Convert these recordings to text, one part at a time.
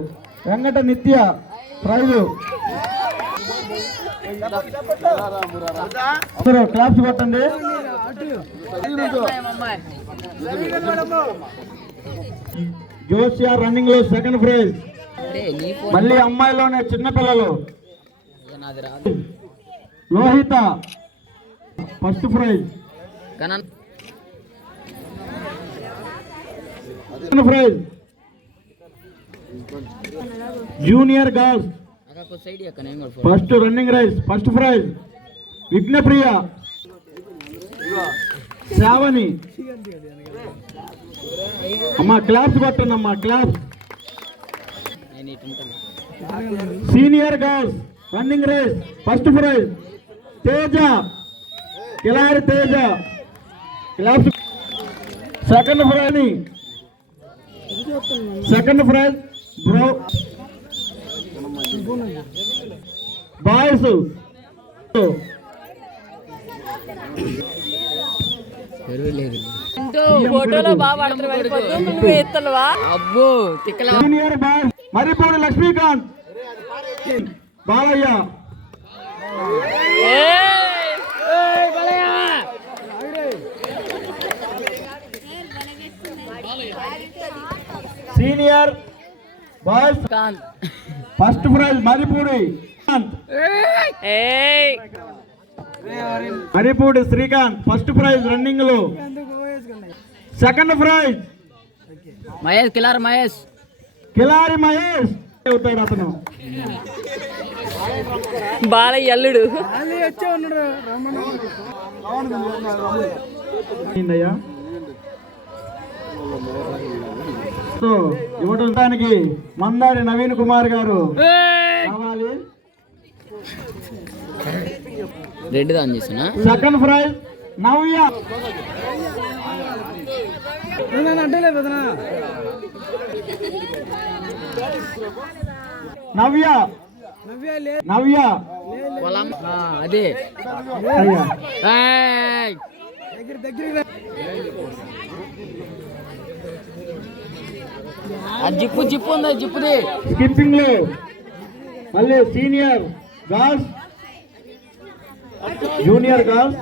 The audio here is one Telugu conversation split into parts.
వెంకట నిత్య ప్రైజు. క్లాప్స్ కొట్టండి. జోసియా రన్నింగ్ లో సెకండ్ ప్రైజ్. మళ్ళీ అమ్మాయిలోనే చిన్నపిల్లలు Lohitha first prize. Prize junior girls first running race first prize. Vighnapriya Sravani. అమ్మా క్లాప్స్ కొట్టండి అమ్మా claps. Senior girls running race first prize Teja Kilari Teja claps. Second prize bro boys. ఫోటోలో బాగా junior boys Maripudi Lakshmikanth Balayya. Senior boys first prize Maripudi Maripudi Srikanth first prize running లో. సెకండ్ ప్రైజ్ మహేష్ కిలారి మహేష్ అవుతాడు అతను. బాలయ్య అల్లుడు. ఇవ్వడానికి మందారి నవీన్ కుమార్ గారు కావాలి. రెడ్ దాని చేసిన సెకండ్ ప్రైజ్ నవ్య. నవ్య నవ్య అదే జిప్పు జిప్పు ఉంది జిప్పుది. స్కిప్పింగ్ లో మళ్ళీ senior girls junior girls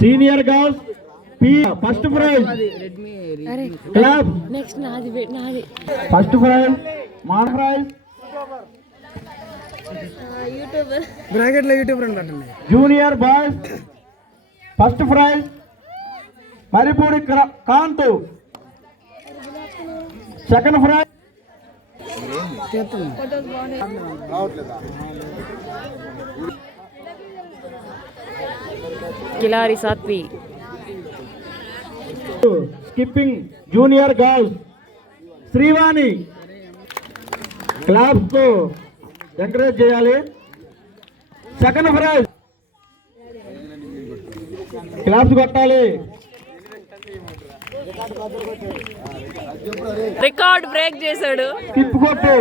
senior girls first prize club first prize మాన్ ప్రైజ్ బ్రాకెట్ లో YouTuber junior boys first prize Maripudi Kanthu. Second prize Kilari Sathvi. Skipping junior girls Srivani. Claps తో ఎంకరేజ్ చేయాలి. సెకండ్ ప్రైజ్ క్లాప్స్ కొట్టాలి. రికార్డ్ బ్రేక్ చేశాడు. స్కిప్ కొట్టి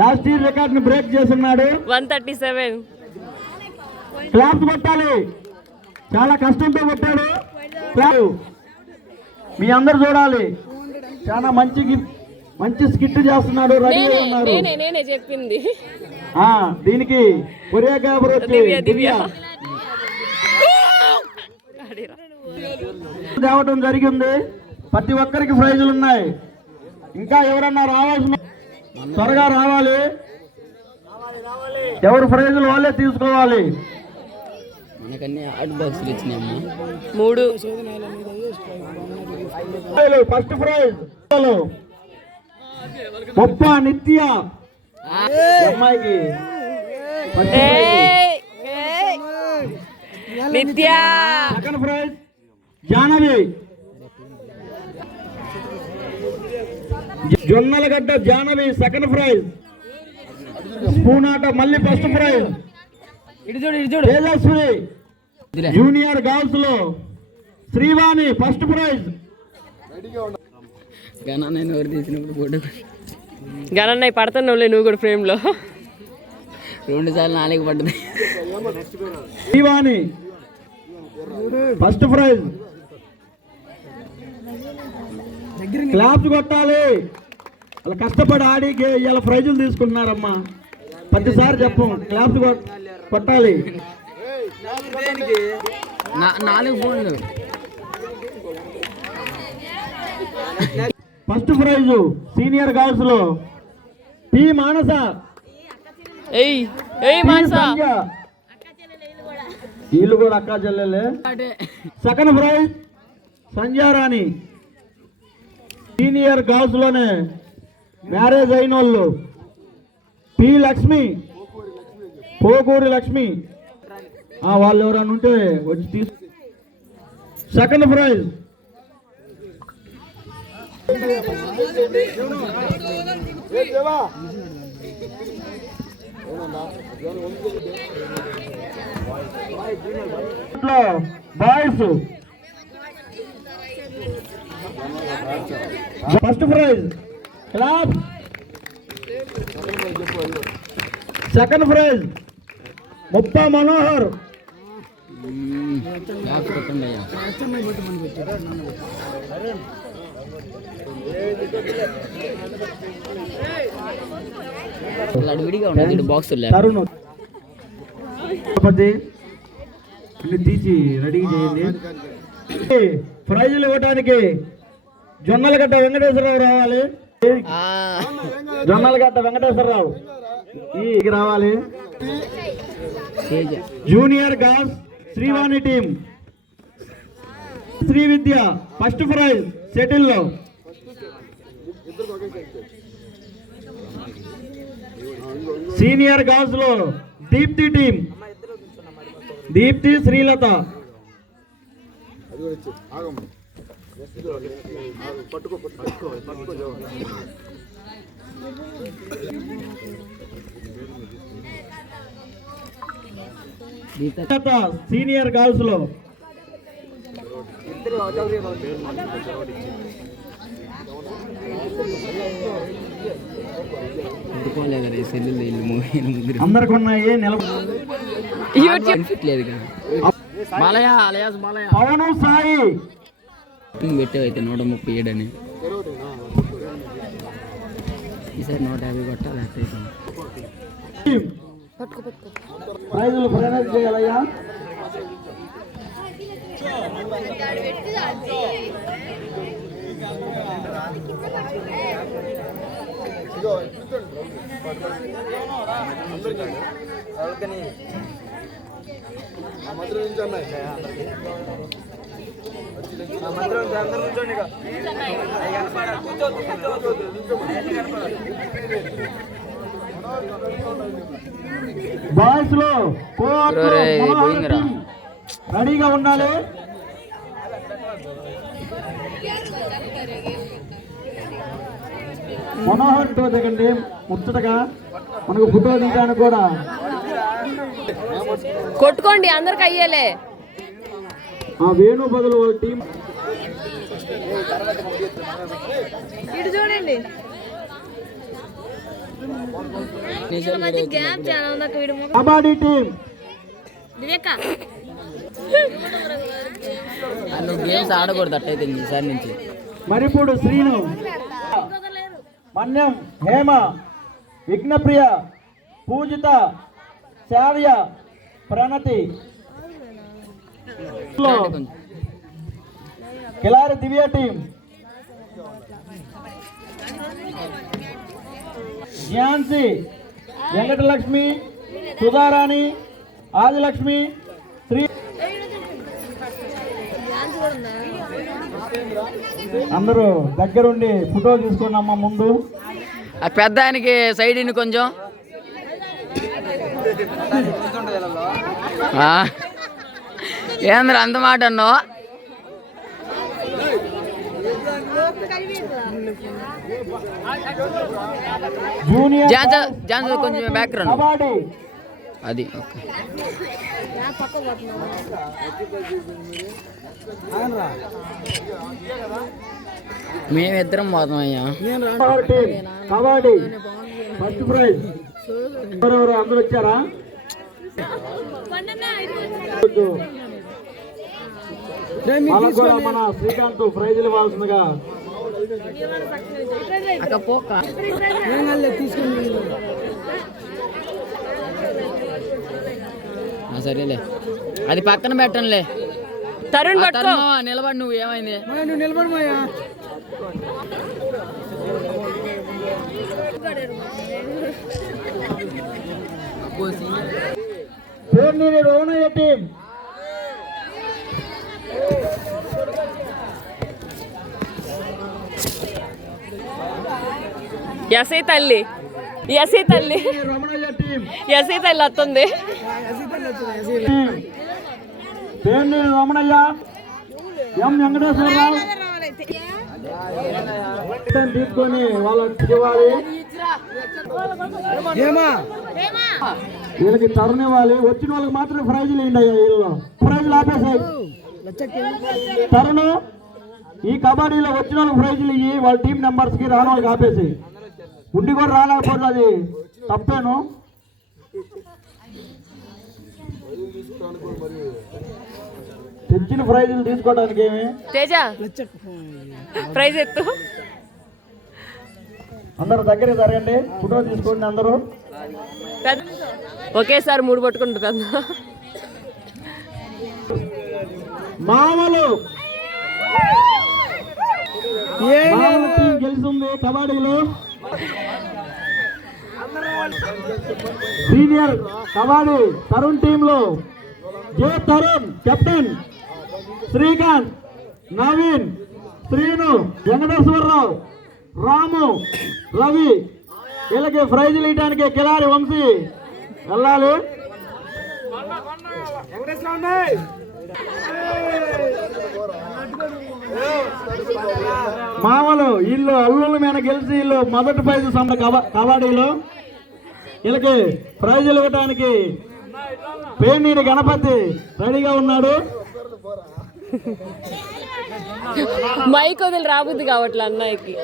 లాస్ట్ ఇయర్ రికార్డ్ ని బ్రేక్ చేస్తున్నాడు. 137 క్లాప్స్ కొట్టాలి. చాలా కష్టంతో కొట్టాడు. మీ అందరు చూడాలి. చాలా మంచి స్కిట్ చేస్తున్నాడు. రెడీ ఉన్నారు. నేనే చెప్పింది. దీనికి కొరియోగ్రాఫర్ వచ్చి దివ్య తేవటం జరిగింది. ప్రతి ఒక్కరికి ప్రైజులు ఉన్నాయి. ఇంకా ఎవరన్నా రావాల్సిన త్వరగా రావాలి. ఎవరు ప్రైజులు వాళ్ళే తీసుకోవాలి. ఫస్ట్ ప్రైజ్ గొప్ప నిత్య అమ్మాయికి Nitya. Second prize Janavi. Jonnalagadda Janavi second prize. Spoon ఆట మళ్ళీ first prize. Tejaswi junior girls లో శ్రీవాణి ఫస్ట్ ప్రైజ్. నేను ఎవరు తీసినప్పుడు ఫోటో గణన్నయ్య పడుతున్నావులే నువ్వు కూడా ఫ్రేమ్లో. 2 సార్లు 4 పడ్డది. Srivani first prize. క్లాప్స్ కొట్టాలి. వాళ్ళు కష్టపడి ఆడి ఇలా ప్రైజులు తీసుకుంటున్నారమ్మా. ప్రతిసారి చెప్పం క్లాప్స్ కొట్టాలి. 4 ఫోన్లు. ఫస్ట్ ప్రైజ్ సీనియర్ గర్ల్స్ లో పి మానస. వీళ్ళు కూడా అక్కా చెల్లెలే. Second prize Sandhyarani. Senior girls లోనే మ్యారేజ్ అయిన వాళ్ళు పి లక్ష్మి, పోకూరి లక్ష్మి. వాళ్ళు ఎవరైనా ఉంటే వచ్చి తీసు. Second prize boys. First praise clap. Second prize Muppa Manohar. Tarun తీసి రెడీ చేయండి. ప్రైజులు ఇవ్వడానికి జొన్నలగడ్డ వెంకటేశ్వరరావు రావాలి. జొన్నలగడ్డ వెంకటేశ్వరరావు రావాలి. Junior girls Srivani team Sri Vidya first prize shuttle లో. సీనియర్ గర్ల్స్ లో Deepthi team Deepthi Srilatha. Senior girls లో అందరికి ఉన్నాయి. పవను సాయి పెట్టేవైతే 137 అని. ఈసారి 150 కొట్టాలి. ప్రైజులు ఫైనల్ చేయాలయ్యా. బాయ్స్ లో రెడీగా ఉండాలి. మనోహర్ తో దిగండి ముచ్చటగా. మనకు ఫోటో దిగడానికి కూడా కొట్టుకోండి అందరికి అయ్యేలే. వేణు బదులు వాళ్ళ టీం ఇటు చూడండి. కబడ్డీ టీం గేమ్స్ ఆడకూడదు అట్టయితే ఈసారి నుంచి. మరిపూడు శ్రీను, మన్యం హేమ, విఘ్నప్రియ, పూజిత, శావ్య, ప్రణతి. కిలారి దివ్య టీం ఝాన్సీ, వెంకటలక్ష్మి, సుధారాణి, ఆదిలక్ష్మి, శ్రీ. అందరూ దగ్గరుండి ఫోటో తీసుకున్నామ్మా. ముందు ఆ పెద్ద ఆయనకి సైడ్ ఇన్ని కొంచెం. ఏంద్ర అంత మాట అన్నావు? జూనియర్ కొంచెం బ్యాక్గ్రౌండ్. కబడ్డీ అది ఓకే. మేమిద్దరం పోతాం అయ్యా. కబడ్డీ ఫస్ట్ ప్రైజ్ ఎవరెవరు అందరూ వచ్చారా? వాళ్ళకు కూడా మన శ్రీకాంత్ ప్రైజులు ఇవ్వాల్సిందిగా. సరేలే, అది పక్కన పెట్టండిలే. తరుణ్ పట్టుకో. నిలబడి. నువ్వు ఏమైంది? నువ్వు నిలబడి మాయా. రోనయ్య టీం ఎస్ఐ తల్లి, ఎస్ఐ తల్లి, రమణయ్య టీం ఎస్ఐ తల్లి వస్తుంది. పేర్ని రమణయ్య, ఎం వెంకటేశ్వరరావు తీసుకొని వాళ్ళకి ఇవ్వాలి. వీళ్ళకి తరుణ్ ఇవ్వాలి. వచ్చిన వాళ్ళకి మాత్రం ప్రైజులు ఇవ్వండి అయ్యా. వీళ్ళు ప్రైజులు ఆపేసాయి. తరుణ్ ఈ కబడ్డీలో వచ్చిన వాళ్ళకి ప్రైజులు ఇవ్వి. వాళ్ళ టీం మెంబర్స్ కి రాని వాళ్ళకి ఆపేసాయి. ఉండి కూడా రాలేకపోతే అది తప్పేను. తెచ్చిన ప్రైజులు తీసుకోవడానికి ఏమి. తేజ ప్రైజ్ ఎత్తు. అందరూ దగ్గర జరగండి, ఫోటో తీసుకోండి అందరూ. ఒకేసారి 3 పట్టుకుంటుంది. మామలు టీం గెలుస్తుంది కబడ్డీలో. సీనియర్ కబడ్డీ తరుణ్ టీంలో జే తరుణ్ కెప్టెన్, శ్రీకాంత్, నవీన్, శ్రీను, వెంకటేశ్వరరావు, రాము, రవి. వీళ్ళకి ప్రైజులు ఇవ్వడానికి కిలారి వంశీ వెళ్ళాలి. మామలు వీళ్ళు అల్లుల మీద గెలిచి వీళ్ళు మొదటి ప్రైజు కబడ్డీలో. వీళ్ళకి ప్రైజులు ఇవ్వడానికి పేర్నీడి గణపతి రెడీగా ఉన్నాడు. మైక్ వదిలి రాబుద్ది కావట్లే అన్నయ్యకి.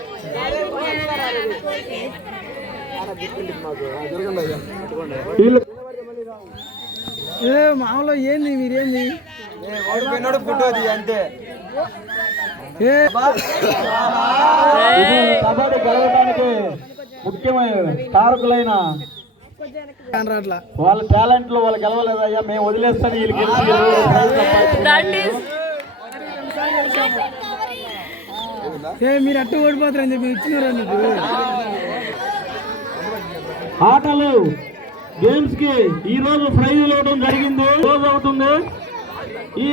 మామూలు ఏంది మీరేంది అంతే. కబడ్డీ గెలవడానికి ముఖ్యమైన కారకులైన వాళ్ళ టాలెంట్ లో వాళ్ళు గెలవలేదయ్యా. మేము వదిలేస్తాను వీళ్ళు గెలిచి మీరు అట్టు ఓడిపోతారని చెప్పి ఇచ్చినారా నీకు? ఆటలు గేమ్స్ కి ఈ రోజు ప్రైజులు ఇవ్వడం జరిగింది. క్లోజ్ అవుతుంది. ఈ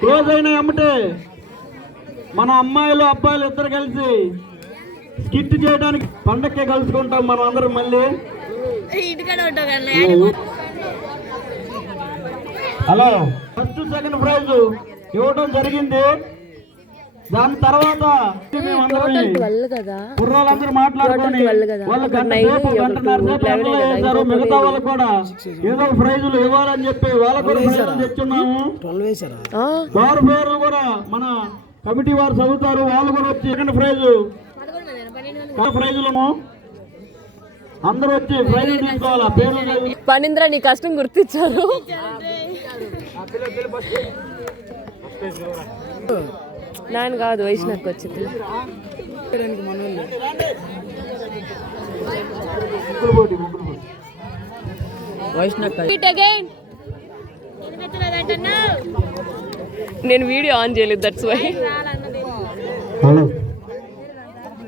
క్లోజ్ అయిన ఎమ్మటే మన అమ్మాయిలు అబ్బాయిలు ఇద్దరు కలిసి స్కిట్ చేయడానికి పండక్కే కలుసుకుంటాం మనం అందరం. మళ్ళీ హలో, ఫస్ట్ సెకండ్ ప్రైజ్ ఇవ్వడం జరిగింది. దాని తర్వాత కుర్రాళ్ళందరూ మాట్లాడుకొని వాళ్ళు గంటన్నర మిగతా వాళ్ళకు కూడా ఏదో ప్రైజులు ఇవ్వాలని చెప్పి వాళ్ళకు కూడా ప్రైజులు తెచ్చున్నాము. వారి పేర్లు కూడా మన కమిటీ వారు చదువుతారు. వాళ్ళు కూడా వచ్చి సెకండ్ ప్రైజు ప్రైజులను అందరూ వచ్చి ప్రైజులు తీసుకోవాలా. పేర్లు పనింద్ర నీ కష్టం గుర్తించారు. నాన్న కాదు వైష్ణవ్కి వచ్చింది. నేను వీడియో ఆన్ చేయలేదు, దట్స్ వై. హలో,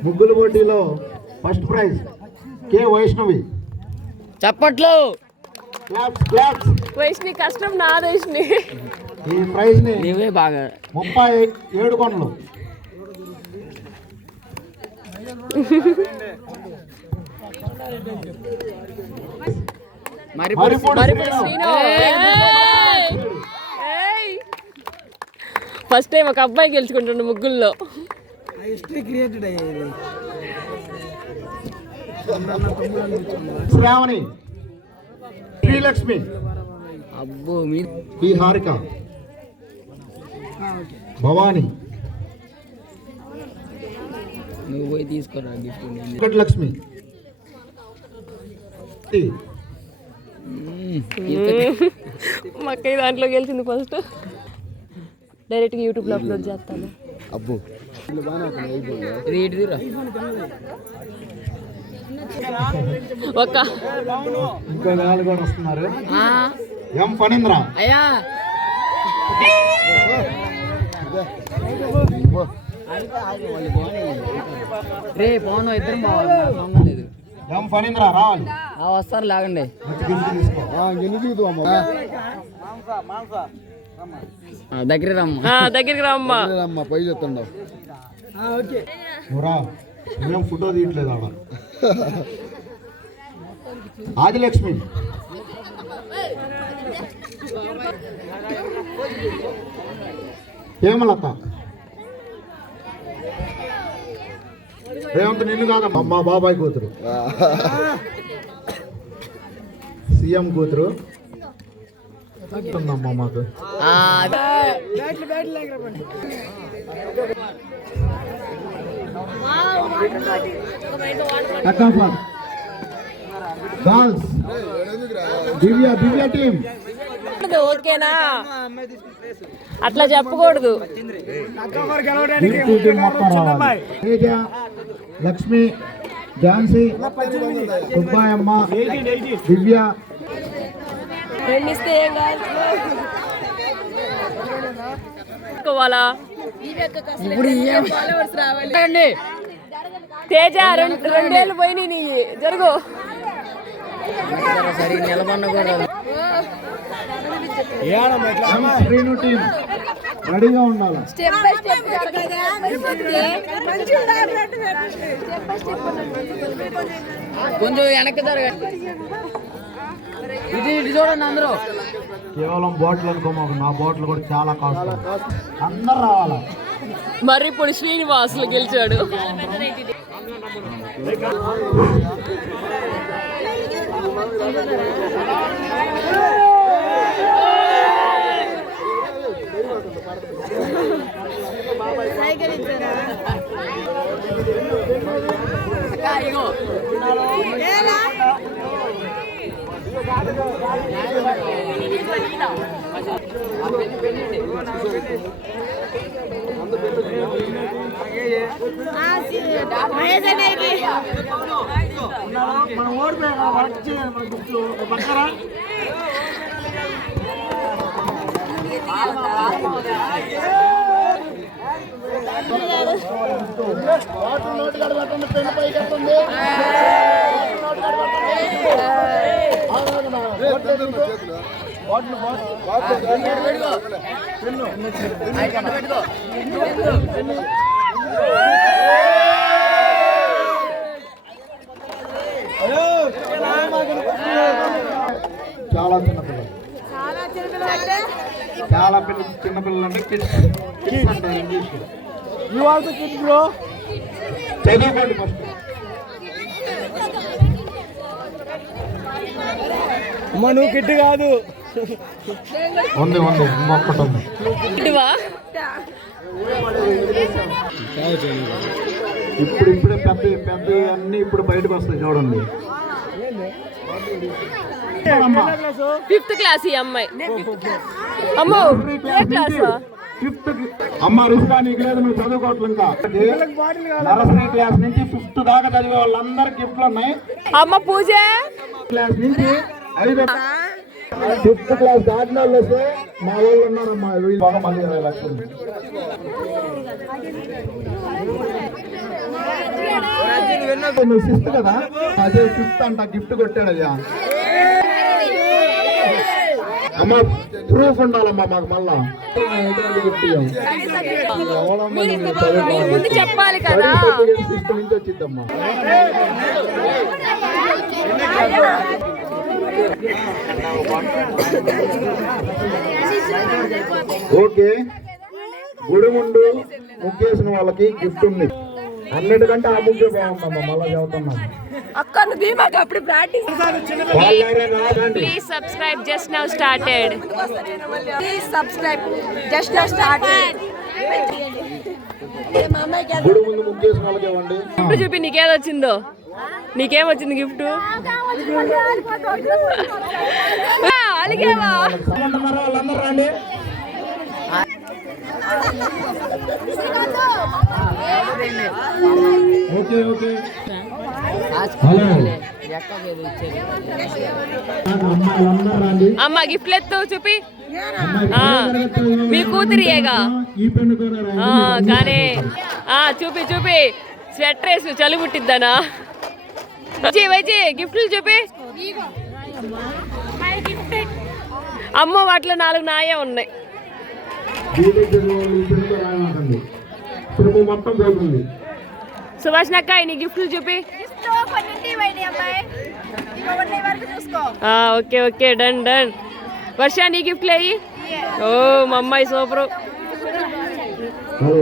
ముగ్గుల పోటీలో ఫస్ట్ ప్రైజ్ కే వైష్ణవి. చప్పట్లు. వైష్ణవి కష్టం నా వైష్ణవి. ఈ ప్రైజ్ ని నీవే బాగా 37 కొండలు. ఫస్ట్ టైం ఒక అబ్బాయి గెలుచుకుంటుండు ముగ్గుల్లో. శ్రావణి శ్రీలక్ష్మి, అబ్బో మీరు బి హారిక, భవాని, నువ్వు పోయి తీసుకోరా గిఫ్ట్. వెంకటలక్ష్మి, మా అక్కయ్య దాంట్లో గెలిచింది ఫస్ట్. డైరెక్ట్గా యూట్యూబ్లో అప్లోడ్ చేస్తాను. అబ్బో ఇది ఇటుదిరా. ఒక్క ఇంకో వాళ్ళు కూడా వస్తున్నారు. ఎం ఫణీంద్ర, అయ్యా రే పోను ఇద్దరు లేదు. ఎం ఫణీంద్ర రావాలి. వస్తారు లాగండి. దగ్గర రమ్మా. దగ్గరికి రమ్మా. పై చెప్తాండవు నువ్వేం ఫోటో తీయట్లేదు ఆడ. ఆదిలక్ష్మి, హేమలత, రేవంత్ నిన్ను కాదమ్మా మా బాబాయ్ కూతురు, సీఎం కూతురు ఉందమ్మా మాకు. గర్ల్స్ దివ్య టీం ఓకేనా? అట్లా చెప్పకూడదు. తేజ, లక్ష్మి, ఝాన్సీ, సుబ్బాయమ్మ, దివ్య. రెండిస్తే ఏం కావాలా? తేజ రెండేళ్ళు పోయినాయి నీ. జరుగు. సరే నిలబడిన కూడా శ్రీను టీం రెడీగా ఉండాలి. కొంచెం వెనక్కి జరగండి. ఇది ఇటు చూడండి అందరూ. కేవలం బాటిల్ అనుకోమాకు, నా బాటిల్ కూడా చాలా కాస్ట్. అందరు రావాలా. మరి ఇప్పుడు శ్రీనివాసులు గెలిచాడు. మనం ఓడిపోయా వర్క్ చేయాలి. మన గుర్తు పక్కరా చాలా చిన్నపిల్లలు, చాలా చిన్నపిల్లలు అంటే కిడ్స్ అంటారు ఇంగ్లీష్. చదువుకోండి ఫస్ట్. అమ్మ నువ్వు కిట్టు కాదు. ఉంది ఇంకొకటి ఉంది. ఇప్పుడే పెద్ద అన్ని ఇప్పుడు బయటకు వస్తాయి చూడండి. 5th క్లాస్ ఈ అమ్మాయి. అమ్మో క్లాసా? 5th. అమ్మ రుసుగా నీకు లేదు, నువ్వు చదువుకోవట్లేదు. ఇంకా నర్సరీ క్లాస్ నుంచి 5th దాకా చదివే వాళ్ళందరికి గిఫ్ట్లు ఉన్నాయి. అమ్మ పూజ క్లాస్ నుంచి 5th క్లాస్ దాటిన వాళ్ళు వస్తే మా వాళ్ళు ఉన్నారమ్మా. వీళ్ళు బాగా మళ్ళీ 20 లక్షలు. నువ్వు 6th కదా, అదే 5th అంట గిఫ్ట్ కొట్టాడు. అయ్యా అమ్మ ప్రూఫ్ ఉండాలమ్మా మాకు. మళ్ళా గిఫ్ట్ ముందు చెప్పాలి కదా. 6th నుంచి వచ్చిద్దమ్మా. ఓకే, గుడిముండు ముగ్గేసిన వాళ్ళకి గిఫ్ట్ ఉంది. అన్నిటికంటే ఆ ముగ్గు బాగుందమ్మా, మళ్ళీ చదువుతున్నాం. అక్క నువ్వు మాకు అప్పుడు practice. Please subscribe just now started. Please subscribe. Just now started. గుడి ముందు ముగ్గు వేసిన వాళ్ళకి ఇవ్వండి. గిఫ్ట్ చూపి నీకేది వచ్చిందో. నీకేం వచ్చింది గిఫ్ట్? అలిగేవా? అనుకుంటున్నారా వాళ్ళందరూ రండి. ఓకే ఓకే హలో అమ్మాయిలందరూ రండి. అమ్మ గిఫ్ట్లు ఎత్తు చూపి. అమ్మాయి మీ కూతురియేగా ఈ పెన్నుతోనే రండి. కానీ చూపి చూపి స్వెటర్ వేసు చలి పుట్టిద్దానా. వచ్చి గిఫ్ట్లు చూపి. అమ్మ వాటిలో 4 నాయే ఉన్నాయి. మొత్తం పోతుంది. సుభాష్ నక్క నీ గిఫ్ట్లు చూపి. Okay okay done done. Varsha నీ గిఫ్ట్లు అయ్యి. ఓ మా అమ్మాయి సూపరు. హలో